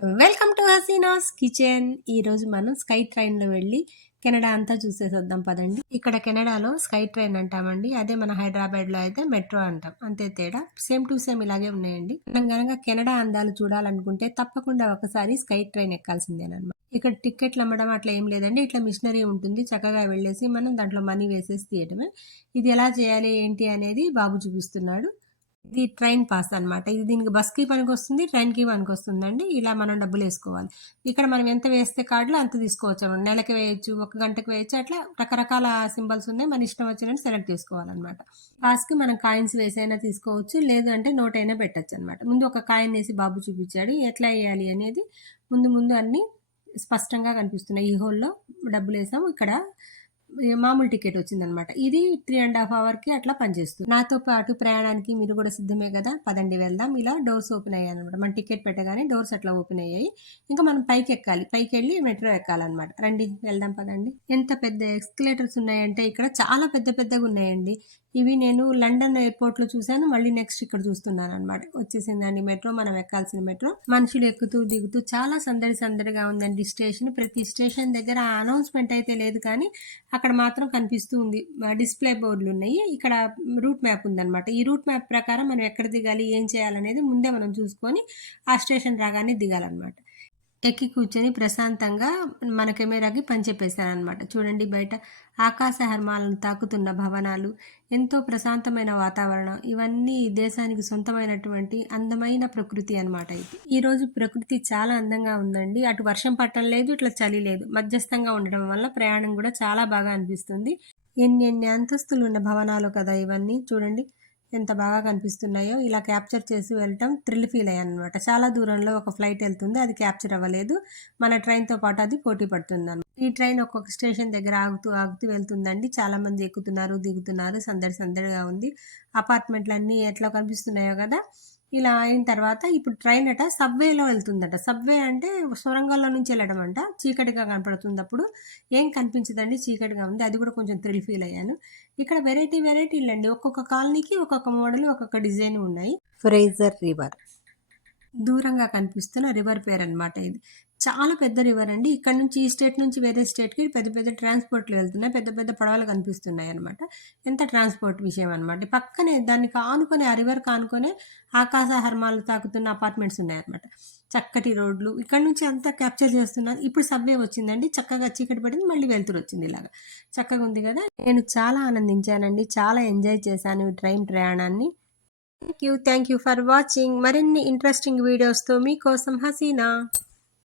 Welcome to Hasina's kitchen. ఈరోజు మనం sky ట్రైన్లో వెళ్ళి కెనడా అంతా చూసేసొద్దాం పదండి. ఇక్కడ కెనడాలో స్కై ట్రైన్ అంటామండి, అదే మన హైదరాబాద్లో అయితే మెట్రో అంటాం, అంతే తేడా. సేమ్ టు సేమ్ ఇలాగే ఉన్నాయండి. మనం కనుక కెనడా అందాలు చూడాలనుకుంటే తప్పకుండా ఒకసారి స్కై ట్రైన్ ఎక్కాల్సిందేనమాట. ఇక్కడ టికెట్లు అమ్మడం అట్లా ఏం లేదండి, ఇట్లా మిషనరీ ఉంటుంది, చక్కగా వెళ్ళేసి మనం దాంట్లో మనీ వేసేసి తీయడమే. ఇది ఎలా చేయాలి ఏంటి అనేది బాబు చూపిస్తున్నాడు. ఇది ట్రైన్ పాస్ అనమాట. ఇది దీనికి బస్‌కి పనికొస్తుంది, ట్రైన్‌కి పనికొస్తుందండి. ఇలా మనం డబ్బులేసుకోవాలి. ఇక్కడ మనం ఎంత వేస్తే కార్డ్‌లో అంత తీసుకోవచ్చనమాట. నెలకి వేయొచ్చు, ఒక గంటకి వేయొచ్చు, అట్లా రకరకాల సింబల్స్ ఉన్నాయి. మన ఇష్టం వచ్చినట్టు సెలెక్ట్ చేసుకోవాలనమాట. పాస్‌కి మనం కాయిన్స్ వేసైనా తీసుకోవచ్చు, లేదు అంటే నోటైనా పెట్టొచ్చనమాట. ముందు ఒక కాయిన్ ఏసి బాబు చూపిచ్చాడు. ఎట్లా ఎయ్యాలి అనేది ముందు ముందు అన్నీ స్పష్టంగా కనిపిస్తున్నాయి. ఈ హోల్‌లో డబ్బులేసాం. ఇక్కడ మామూలు టికెట్ వచ్చిందనమాట. ఇది 3½ అవర్‌కి అట్లా పనిచేస్తుంది. నాతో పాటు ప్రయాణానికి మీరు కూడా సిద్ధమే కదా, పదండి వెళ్దాం. ఇలా డోర్స్ ఓపెన్ అయ్యాయనమాట. మనం టికెట్ పెట్టగానే డోర్స్ అట్లా ఓపెన్ అయ్యాయి. ఇంకా మనం పైకి ఎక్కాలి, పైకి వెళ్ళి మెట్రో ఎక్కాలన్నమాట. రండి వెళ్దాం పదండి. ఎంత పెద్ద ఎస్కలేటర్స్ ఉన్నాయంటే ఇక్కడ చాలా పెద్ద పెద్దగా ఉన్నాయండి. ఇవి నేను లండన్ ఎయిర్పోర్ట్ లో చూశాను, మళ్ళీ నెక్స్ట్ ఇక్కడ చూస్తున్నాను అనమాట. వచ్చేసిందండి మెట్రో, మనం ఎక్కాల్సిన మెట్రో. మనుషులు ఎక్కుతూ దిగుతూ చాలా సందడి సందడిగా ఉందండి స్టేషన్. ప్రతి స్టేషన్ దగ్గర అనౌన్స్మెంట్ అయితే లేదు, కానీ అక్కడ మాత్రం కనిపిస్తూ ఉంది. డిస్ప్లే బోర్డులు ఉన్నాయి. ఇక్కడ రూట్ మ్యాప్ ఉందన్నమాట. ఈ రూట్ మ్యాప్ ప్రకారం మనం ఎక్కడ దిగాలి, ఏం చేయాలనేది ముందే మనం చూసుకొని ఆ స్టేషన్ రాగానే దిగాలన్నమాట. ఎక్కి కూర్చొని ప్రశాంతంగా మన కెమెరాకి పనిచెప్పేశానమాట. చూడండి బయట ఆకాశ హర్మాలను తాకుతున్న భవనాలు, ఎంతో ప్రశాంతమైన వాతావరణం, ఇవన్నీ దేశానికి సొంతమైనటువంటి అందమైన ప్రకృతి అనమాట. ఇది ఈరోజు ప్రకృతి చాలా అందంగా ఉందండి. అటు వర్షం పట్టం లేదు, ఇట్లా చలి లేదు, మధ్యస్థంగా ఉండడం వల్ల ప్రయాణం కూడా చాలా బాగా అనిపిస్తుంది. ఎన్ని అంతస్తులు ఉన్న భవనాలు కదా ఇవన్నీ. చూడండి ఎంత బాగా కనిపిస్తున్నాయో. ఇలా క్యాప్చర్ చేసి వెళ్ళటం థ్రిల్ ఫీల్ అయ్యాను అనమాట. చాలా దూరంలో ఒక ఫ్లైట్ వెళ్తుంది, అది క్యాప్చర్ అవ్వలేదు. మన ట్రైన్తో పాటు అది పోటీ పడుతుంది అనమాట. ఈ ట్రైన్ ఒక్కొక్క స్టేషన్ దగ్గర ఆగుతూ ఆగుతూ వెళ్తుందండి. చాలా మంది ఎక్కుతున్నారు, దిగుతున్నారు, సందడి సందడిగా ఉంది. అపార్ట్మెంట్లు అన్నీ ఎట్లా కనిపిస్తున్నాయో కదా. ఇలా అయిన తర్వాత ఇప్పుడు ట్రైన్ అట సబ్వేలో వెళ్తుందట. సబ్వే అంటే సొరంగాల్లో నుంచి వెళ్ళడం అంట. చీకటిగా కనపడుతుంది, అప్పుడు ఏం కనిపించదండి, చీకటిగా ఉంది. అది కూడా కొంచెం థ్రిల్ ఫీల్ అయ్యాను. ఇక్కడ వెరైటీలు అండి, ఒక్కొక్క కాలనీకి ఒక్కొక్క మోడల్, ఒక్కొక్క డిజైన్ ఉన్నాయి. ఫ్రేజర్ రివర్ దూరంగా కనిపిస్తున్న రివర్ పేరు అనమాట ఇది. చాలా పెద్ద రివర్ అండి. ఇక్కడ నుంచి ఈ స్టేట్ నుంచి వేరే స్టేట్కి పెద్ద పెద్ద ట్రాన్స్పోర్ట్లు వెళ్తున్నాయి, పెద్ద పెద్ద పడవలు కనిపిస్తున్నాయి అనమాట. ఎంత ట్రాన్స్పోర్ట్ విషయం అనమాట. పక్కనే దాన్ని కానుకొని, ఆ రివర్ కానుకొనే ఆకాశ హర్మాలు తాకుతున్న అపార్ట్మెంట్స్ ఉన్నాయన్నమాట. చక్కటి రోడ్లు, ఇక్కడ నుంచి అంతా క్యాప్చర్ చేస్తున్నారు. ఇప్పుడు సబ్వే వచ్చిందండి, చక్కగా చీకటి పడింది, మళ్ళీ వెళ్తురు వచ్చింది. ఇలాగా చక్కగా ఉంది కదా. నేను చాలా ఆనందించానండి, చాలా ఎంజాయ్ చేశాను ఈ ట్రైన్ ప్రయాణాన్ని. Thank you for watching. మరిన్ని ఇంట్రెస్టింగ్ వీడియోస్తో మీకోసం హసీనా.